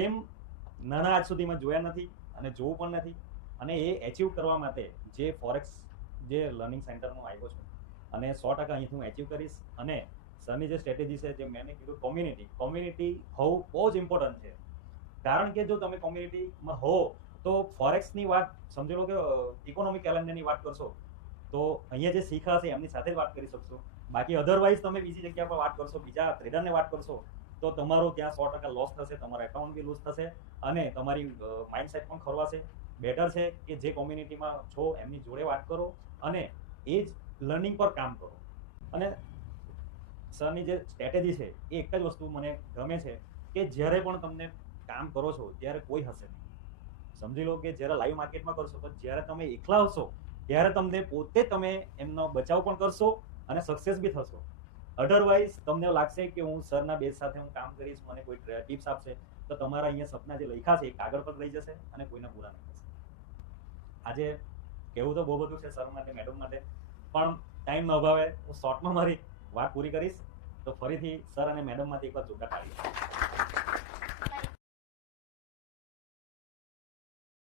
જેમ નાના આજ સુધીમાં જોયા નથી અને જોવું પણ નથી, અને એ એચીવ કરવા માટે જે ફોરેક્સ જે લર્નિંગ સેન્ટરમાં આવ્યો છું અને 100% અહીંથી હું એચીવ કરીશ. અને સરની જે સ્ટ્રેટેજી છે, જે મેં કીધું કોમ્યુનિટી હોવું બહુ જ ઇમ્પોર્ટન્ટ છે. કારણ કે જો તમે કોમ્યુનિટીમાં હો તો ફોરેક્સની વાત સમજી લો કે ઇકોનોમિક કેલેન્ડરની વાત કરશો તો અહીંયા જે શીખા હશે એમની સાથે જ વાત કરી શકશો. બાકી અધરવાઇઝ તમે બીજી જગ્યા પર વાત કરશો, બીજા ટ્રેડરને વાત કરશો તો તમારો ત્યાં 100% લોસ થશે, તમારો એકાઉન્ટ બી લૂઝ થશે અને તમારી માઇન્ડસેટ પણ ખોરવાશે. બેટર છે કે જે કોમ્યુનિટીમાં છો એમની જોડે વાત કરો અને એ જ લર્નિંગ પર કામ કરો. અને સરની જે સ્ટ્રેટેજી છે એ એક જ વસ્તુ મને ગમે છે કે જ્યારે પણ તમને કામ કરો છો ત્યારે કોઈ હશે નહીં. સમજી લો કે જ્યારે લાઈવ માર્કેટમાં કરશો તો જ્યારે તમે એકલા હશો ત્યારે તમને પોતે તમે એમનો બચાવ પણ કરશો અને સક્સેસ બી થશો. અધરવાઇઝ તમને લાગશે કે હું સરના બેઝ સાથે હું કામ કરીશ, મને કોઈ ટિપ્સ આપશે તો તમારા અહીંયા સપના જે લખ્યા છે એ કાગળ પર રહી જશે અને કોઈને પૂરા નહીં થશે. આજે કહેવું તો બહુ બધું છે સર માટે, મેડમ માટે, પણ ટાઈમના અભાવે હું શોર્ટમાં મારી વાત પૂરી કરીશ. તો ફરીથી સર અને મેડમ માંથી એકવાર જોરદાર તાળી.